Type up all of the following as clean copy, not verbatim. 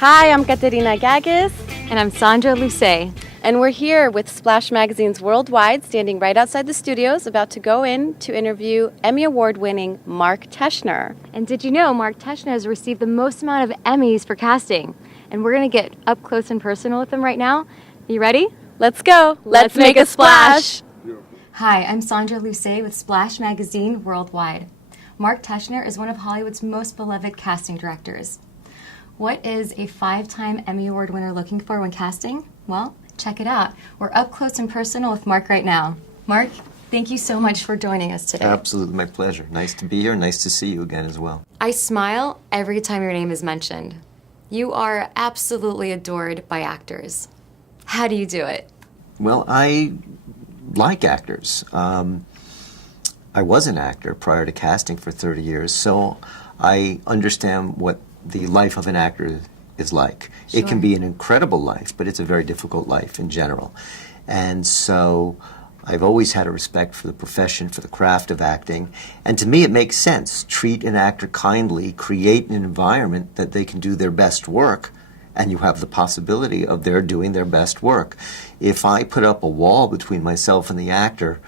Hi, I'm Katerina Gagkas. And I'm Sandra Luesse. And we're here with Splash Magazine's Worldwide, standing right outside the studios, about to go in to interview Emmy Award-winning Mark Teschner. And did you know Mark Teschner has received the most amount of Emmys for casting? And we're going to get up close and personal with him right now. You ready? Let's go. Let's make a splash. Hi, I'm Sandra Luesse with Splash Magazine Worldwide. Mark Teschner is one of Hollywood's most beloved casting directors. What is a 5-time Emmy Award winner looking for when casting? Well, check it out. We're up close and personal with Mark right now. Mark, thank you so much for joining us today. Absolutely, my pleasure. Nice to be here. Nice to see you again as well. I smile every time your name is mentioned. You are absolutely adored by actors. How do you do it? Well, I like actors. I was an actor prior to casting for 30 years, so I understand what the life of an actor is like. Sure. It can be an incredible life, but it's a very difficult life in general. And so I've always had a respect for the profession, for the craft of acting. And to me, it makes sense. Treat an actor kindly, create an environment that they can do their best work, and you have the possibility of their doing their best work. If I put up a wall between myself and the actor,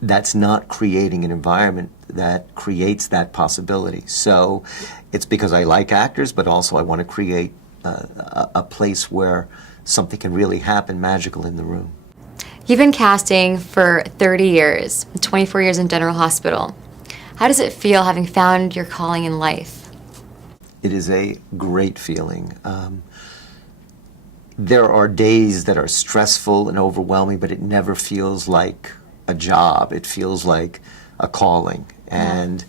that's not creating an environment that creates that possibility. So it's because I like actors, but also I want to create a place where something can really happen magical in the room. You've been casting for 30 years, 24 years in General Hospital. How does it feel having found your calling in life? It is a great feeling. There are days that are stressful and overwhelming, but it never feels like a job. It feels like a calling. And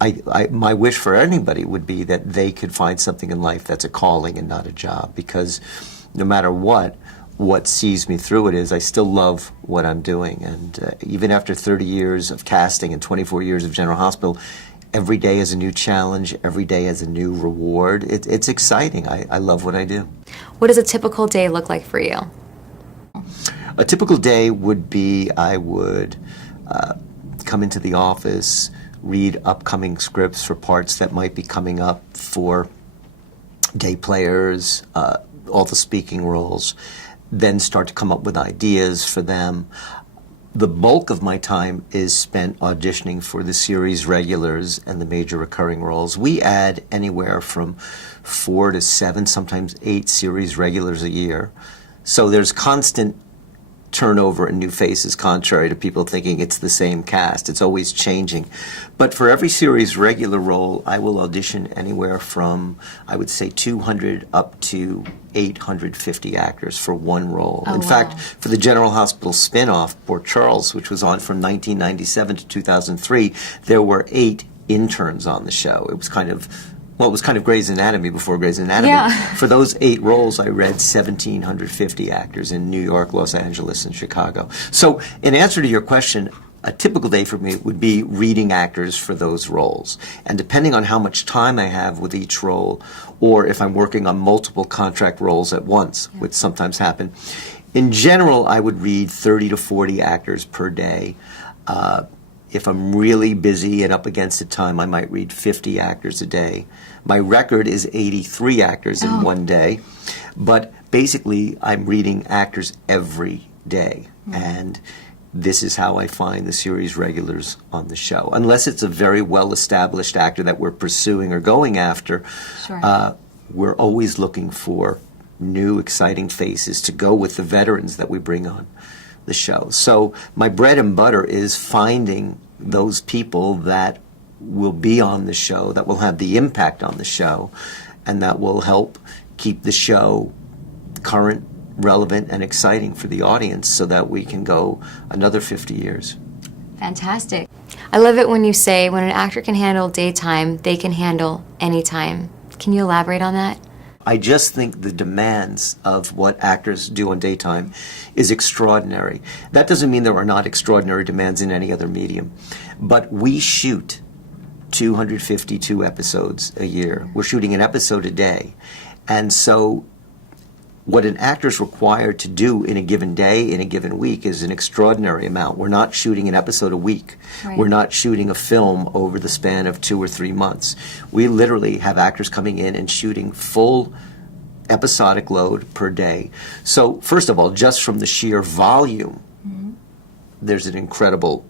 my wish for anybody would be that they could find something in life that's a calling and not a job, because no matter what sees me through it is I still love what I'm doing. And even after 30 years of casting and 24 years of General Hospital, every day is a new challenge, every day is a new reward. It's exciting. I love what I do. What does a typical day look like for you? A typical day would be I would come into the office, read upcoming scripts for parts that might be coming up for day players, all the speaking roles, then start to come up with ideas for them. The bulk of my time is spent auditioning for the series regulars and the major recurring roles. We add anywhere from 4 to 7, sometimes 8 series regulars a year. So there's constant turnover and new faces, contrary to people thinking it's the same cast. It's always changing. But for every series regular role, I will audition anywhere from, I would say, 200 up to 850 actors for one role. Oh, in wow. fact, for the General Hospital spin-off, Port Charles, which was on from 1997 to 2003, there were 8 interns on the show. It was kind of Grey's Anatomy before Grey's Anatomy. Yeah. For those 8 roles, I read 1,750 actors in New York, Los Angeles, and Chicago. So in answer to your question, a typical day for me would be reading actors for those roles. And depending on how much time I have with each role, or if I'm working on multiple contract roles at once, which sometimes happen, in general, I would read 30 to 40 actors per day. If I'm really busy and up against the time, I might read 50 actors a day. My record is 83 actors in one day. But basically, I'm reading actors every day. And this is how I find the series regulars on the show. Unless it's a very well-established actor that we're pursuing or going after, Sure. We're always looking for new, exciting faces to go with the veterans that we bring on the show. So my bread and butter is finding those people that will be on the show, that will have the impact on the show, and that will help keep the show current, relevant, and exciting for the audience so that we can go another 50 years. Fantastic. I love it when you say when an actor can handle daytime, they can handle anytime. Can you elaborate on that? I just think the demands of what actors do on daytime is extraordinary. That doesn't mean there are not extraordinary demands in any other medium. But we shoot 252 episodes a year. We're shooting an episode a day. And so what an actor's required to do in a given day, in a given week, is an extraordinary amount. We're not shooting an episode a week. Right. We're not shooting a film over the span of 2 or 3 months. We literally have actors coming in and shooting full episodic load per day. So, first of all, just from the sheer volume, there's an incredible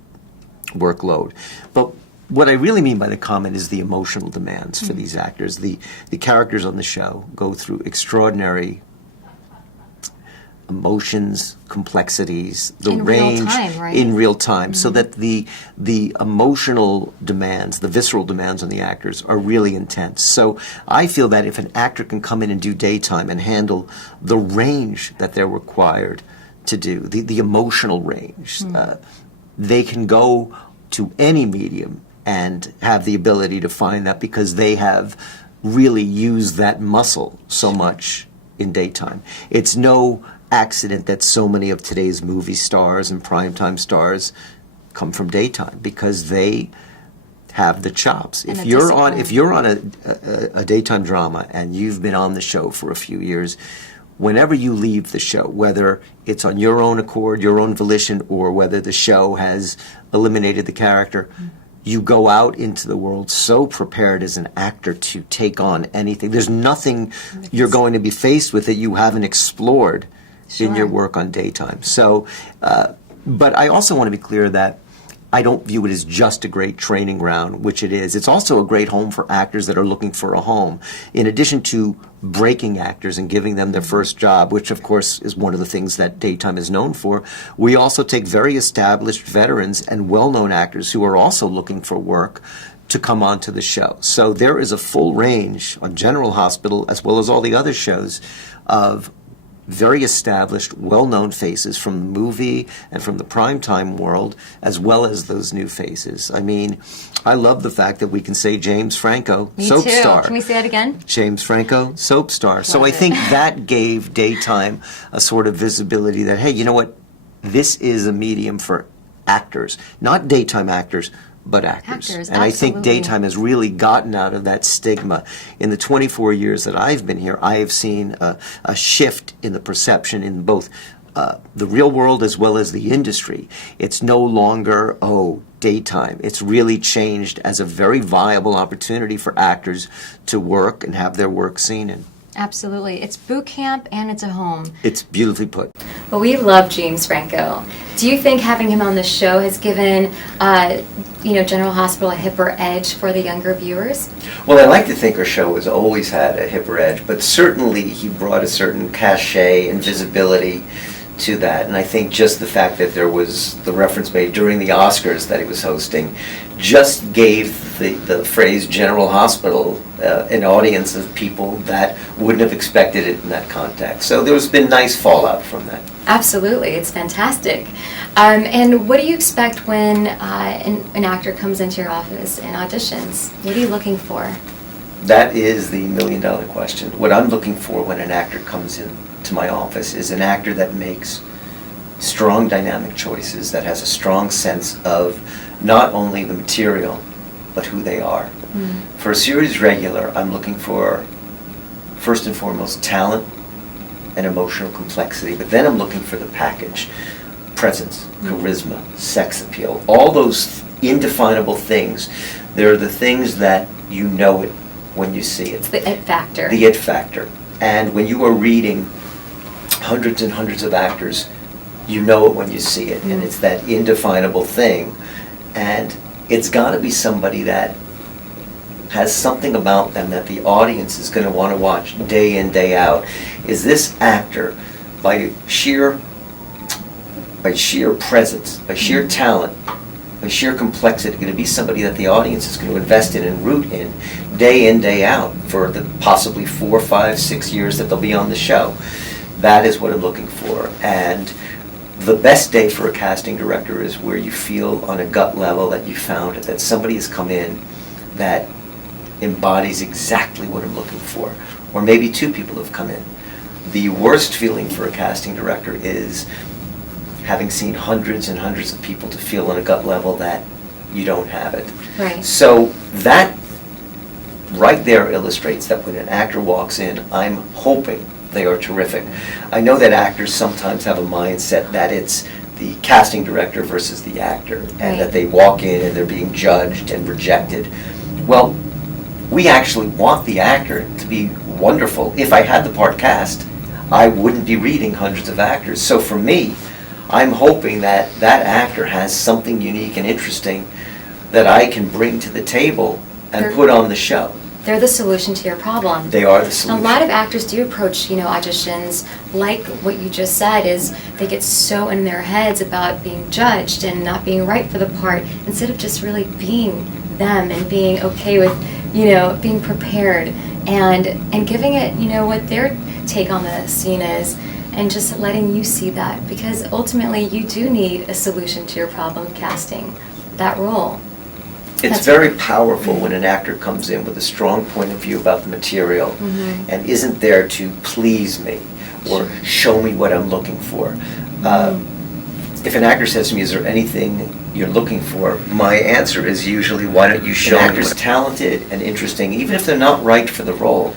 workload. But what I really mean by the comment is the emotional demands for these actors. The characters on the show go through extraordinary emotions, complexities, the in real range time, right? in real time, so that the emotional demands, the visceral demands on the actors are really intense. So I feel that if an actor can come in and do daytime and handle the range that they're required to do, the emotional range, they can go to any medium and have the ability to find that, because they have really used that muscle so much in daytime. It's no accident that so many of today's movie stars and primetime stars come from daytime, because they have the chops. And if the you're on discipline. a daytime drama and you've been on the show for a few years, whenever you leave the show, whether it's on your own accord, your own volition, or whether the show has eliminated the character, you go out into the world so prepared as an actor to take on anything. There's nothing you're going to be faced with that you haven't explored in your work on daytime. So, but I also want to be clear that I don't view it as just a great training ground, which it is. It's also a great home for actors that are looking for a home. In addition to breaking actors and giving them their first job, which of course is one of the things that daytime is known for, we also take very established veterans and well-known actors who are also looking for work to come onto the show. So there is a full range on General Hospital, as well as all the other shows, of very established, well-known faces from the movie and from the primetime world, as well as those new faces. I mean, I love the fact that we can say James Franco, Me soap too. star. Can we say that again? James Franco, soap star. So I it. think that gave daytime a sort of visibility that, hey, you know what? This is a medium for actors, not daytime actors, but actors. And I think absolutely. daytime has really gotten out of that stigma. In the 24 years that I've been here, I have seen a shift in the perception in both the real world as well as the industry. It's no longer, daytime. It's really changed as a very viable opportunity for actors to work and have their work seen in. Absolutely. It's boot camp and it's a home. It's beautifully put. Well, we love James Franco. Do you think having him on the show has given, General Hospital a hipper edge for the younger viewers? Well, I like to think our show has always had a hipper edge, but certainly he brought a certain cachet and visibility to that. And I think just the fact that there was the reference made during the Oscars that he was hosting just gave the phrase General Hospital an audience of people that wouldn't have expected it in that context. So there's been nice fallout from that. Absolutely. It's fantastic. And what do you expect when an actor comes into your office and auditions? What are you looking for? That is the million-dollar question. What I'm looking for when an actor comes into my office is an actor that makes strong dynamic choices, that has a strong sense of not only the material, but who they are. For a series regular, I'm looking for, first and foremost, talent and emotional complexity, but then I'm looking for the package: presence, charisma, sex appeal, all those indefinable things. They're the things that you know it when you see it. It's the it factor. The it factor. And when you are reading hundreds and hundreds of actors, you know it when you see it, and it's that indefinable thing. And it's got to be somebody that has something about them that the audience is going to want to watch day in, day out. Is this actor, by sheer presence, by sheer talent, by sheer complexity, going to be somebody that the audience is going to invest in and root in day out for the possibly 4, 5, 6 years that they'll be on the show? That is what I'm looking for. And the best day for a casting director is where you feel on a gut level that you found it, that somebody has come in that embodies exactly what I'm looking for. Or maybe two people have come in. The worst feeling for a casting director is having seen hundreds and hundreds of people to feel on a gut level that you don't have it. Right. So that right there illustrates that when an actor walks in, I'm hoping They are terrific. I know that actors sometimes have a mindset that it's the casting director versus the actor, and that they walk in and they're being judged and rejected. Well, we actually want the actor to be wonderful. If I had the part cast, I wouldn't be reading hundreds of actors. So for me, I'm hoping that that actor has something unique and interesting that I can bring to the table and put on the show. They're the solution to your problem. They are the solution. A lot of actors do approach, auditions like what you just said, is they get so in their heads about being judged and not being right for the part, instead of just really being them and being okay with, being prepared and giving it, what their take on the scene is, and just letting you see that, because ultimately you do need a solution to your problem of casting that role. It's very powerful when an actor comes in with a strong point of view about the material and isn't there to please me or show me what I'm looking for. If an actor says to me, is there anything you're looking for? My answer is usually, why don't you show me? An actor's talented and interesting, even if they're not right for the role,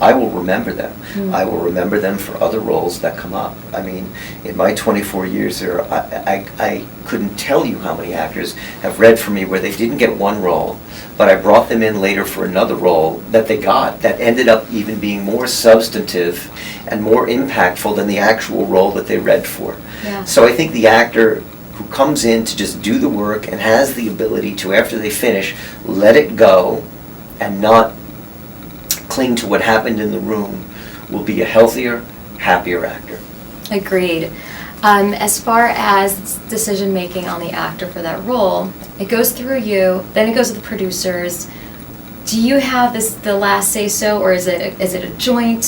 I will remember them. I will remember them for other roles that come up. I mean, in my 24 years there, I couldn't tell you how many actors have read for me where they didn't get one role, but I brought them in later for another role that they got, that ended up even being more substantive and more impactful than the actual role that they read for. Yeah. So I think the actor who comes in to just do the work and has the ability to, after they finish, let it go and not cling to what happened in the room, will be a healthier, happier actor. Agreed. As far as decision making on the actor for that role, it goes through you, then it goes to the producers. Do you have the last say so, or is it a joint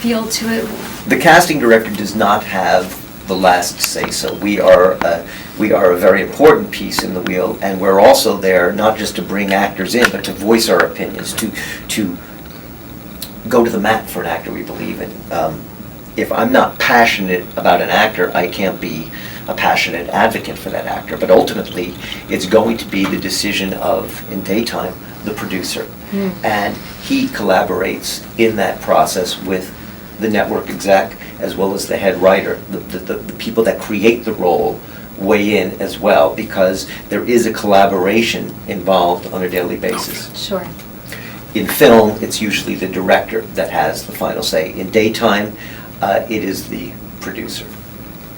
feel to it? The casting director does not have the last say so. We are a very important piece in the wheel, and we're also there not just to bring actors in, but to voice our opinions, to go to the mat for an actor we believe in. If I'm not passionate about an actor, I can't be a passionate advocate for that actor. But ultimately, it's going to be the decision of, in daytime, the producer. And he collaborates in that process with the network exec as well as the head writer. The people that create the role weigh in as well, because there is a collaboration involved on a daily basis. Sure. In film, it's usually the director that has the final say. In daytime, it is the producer.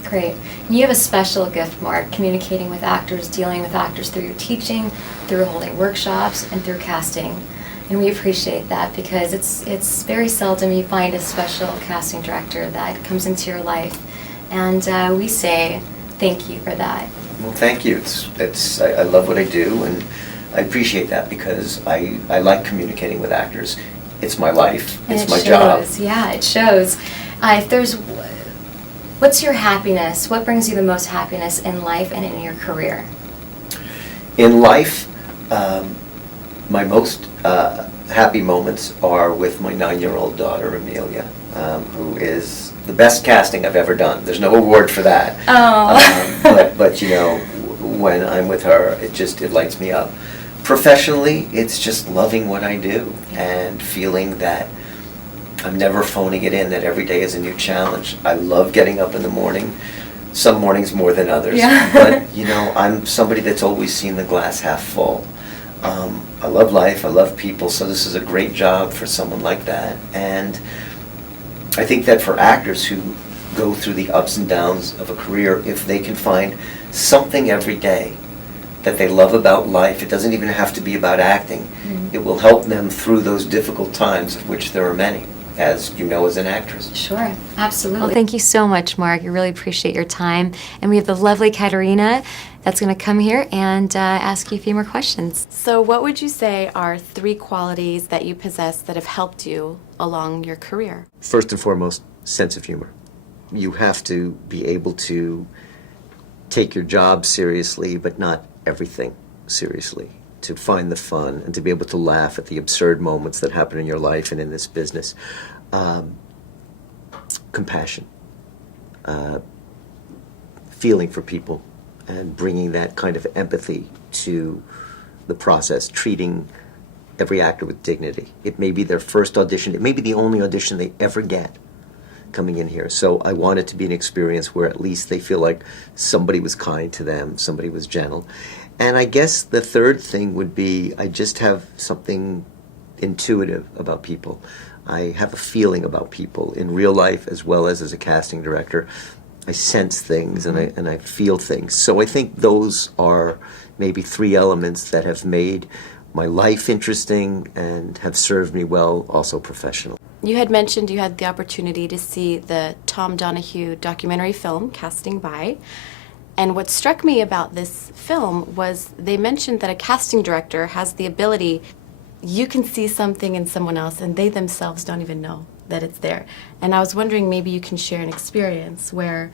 Great. And you have a special gift, Mark, communicating with actors, dealing with actors through your teaching, through holding workshops, and through casting. And we appreciate that, because it's very seldom you find a special casting director that comes into your life. And we say thank you for that. Well, thank you. I love what I do, and I appreciate that, because I like communicating with actors. It's my life. It's my job. Yeah, it shows. What's your happiness? What brings you the most happiness in life and in your career? In life, my most happy moments are with my 9-year-old daughter, Amelia, who is the best casting I've ever done. There's no award for that. Oh. But when I'm with her, it lights me up. Professionally, it's just loving what I do and feeling that I'm never phoning it in, that every day is a new challenge. I love getting up in the morning, some mornings more than others. Yeah. But, I'm somebody that's always seen the glass half full. I love life, I love people, so this is a great job for someone like that. And I think that for actors who go through the ups and downs of a career, if they can find something every day that they love about life, it doesn't even have to be about acting. It will help them through those difficult times, of which there are many, as you know as an actress. Sure, absolutely. Well, thank you so much, Mark. I really appreciate your time. And we have the lovely Katerina that's going to come here and ask you a few more questions. So what would you say are 3 qualities that you possess that have helped you along your career? First and foremost, sense of humor. You have to be able to take your job seriously, but not everything seriously. To find the fun and to be able to laugh at the absurd moments that happen in your life and in this business. Compassion. Feeling for people and bringing that kind of empathy to the process, treating every actor with dignity. It may be their first audition. It may be the only audition they ever get coming in here. So I want it to be an experience where at least they feel like somebody was kind to them, somebody was gentle. And I guess the third thing would be I just have something intuitive about people. I have a feeling about people in real life as well as a casting director. I sense things and I feel things. So I think those are maybe three elements that have made my life interesting and have served me well also professionally. You had mentioned you had the opportunity to see the Tom Donahue documentary film, Casting By. And what struck me about this film was they mentioned that a casting director has the ability, you can see something in someone else and they themselves don't even know that it's there. And I was wondering maybe you can share an experience where,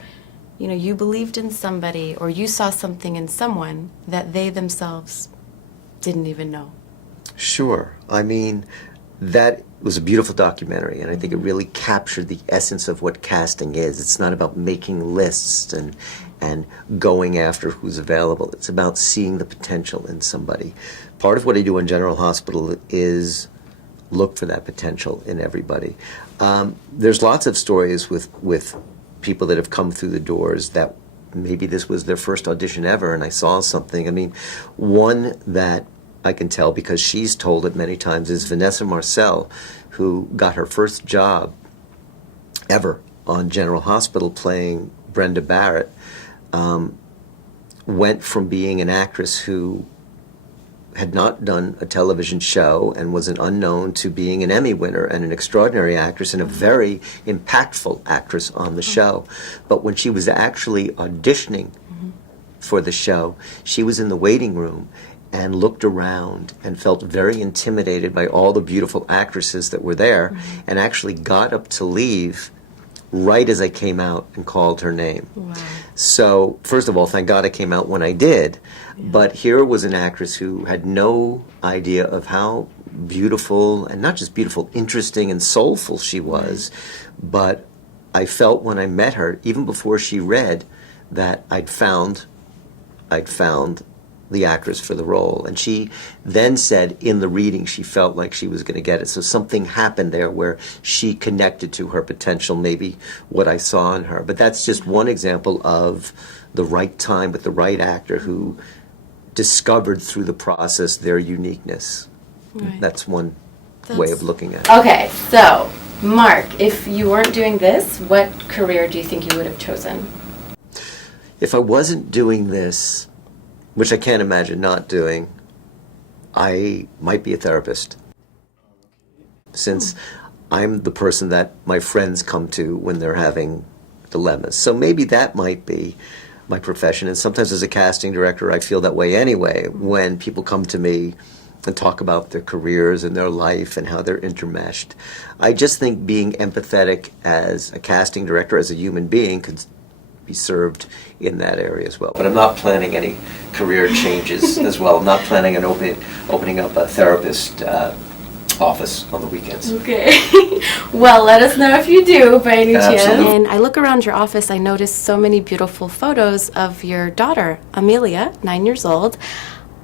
you know, you believed in somebody or you saw something in someone that they themselves didn't even know. Sure. I mean, that was a beautiful documentary, and I think it really captured the essence of what casting is. It's not about making lists and going after who's available. It's about seeing the potential in somebody. Part of what I do in General Hospital is look for that potential in everybody. There's lots of stories with people that have come through the doors that maybe this was their first audition ever and I saw something. I mean, one that I can tell because she's told it many times is Vanessa Marcel, who got her first job ever on General Hospital playing Brenda Barrett. Went from being an actress who had not done a television show and was an unknown to being an Emmy winner and an extraordinary actress and a very impactful actress on the show. But when she was actually auditioning for the show, she was in the waiting room and looked around and felt very intimidated by all the beautiful actresses that were there and actually got up to leave right as I came out and called her name. Wow. So, first of all, thank God I came out when I did. Yeah. But here was an actress who had no idea of how beautiful, and not just beautiful, interesting and soulful she was. But I felt when I met her, even before she read, that I'd found the actress for the role. And she then said in the reading she felt like she was going to get it. So something happened there where she connected to her potential, maybe what I saw in her. But that's just one example of the right time with the right actor who discovered through the process their uniqueness. Right. That's one way of looking at it. Okay, so Mark, if you weren't doing this, what career do you think you would have chosen? If I wasn't doing this, which I can't imagine not doing, I might be a therapist. Since I'm the person that my friends come to when they're having dilemmas. So maybe that might be my profession. And sometimes as a casting director, I feel that way anyway, when people come to me and talk about their careers and their life and how they're intermeshed. I just think being empathetic as a casting director, as a human being, could be served in that area as well. But I'm not planning any career changes as well. I'm not planning on opening up a therapist office on the weekends. Okay. Well, let us know if you do by any chance. And I look around your office, I notice so many beautiful photos of your daughter, Amelia, 9 years old.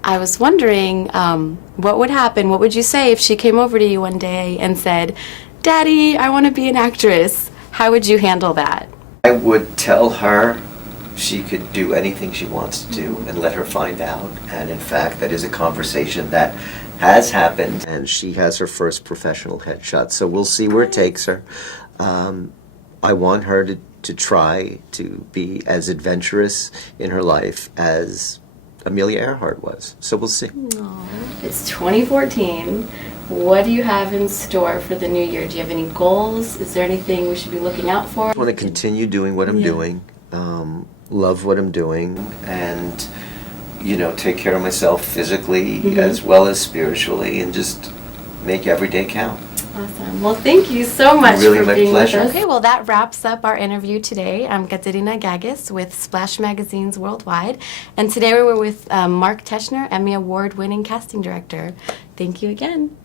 I was wondering what would happen, what would you say if she came over to you one day and said, "Daddy, I want to be an actress." How would you handle that? I would tell her she could do anything she wants to do and let her find out. And in fact, that is a conversation that has happened. And she has her first professional headshot. So we'll see where it takes her. I want her to try to be as adventurous in her life as Amelia Earhart was. So we'll see. Aww. It's 2014. What do you have in store for the new year? Do you have any goals? Is there anything we should be looking out for? I want to continue doing what I'm doing, love what I'm doing, and, take care of myself physically as well as spiritually, and just make every day count. Awesome. Well, thank you so much really for being pleasure. with us. Okay, well, that wraps up our interview today. I'm Katerina Gagkas with Splash Magazines Worldwide, and today we were with Mark Teschner, Emmy Award-winning casting director. Thank you again.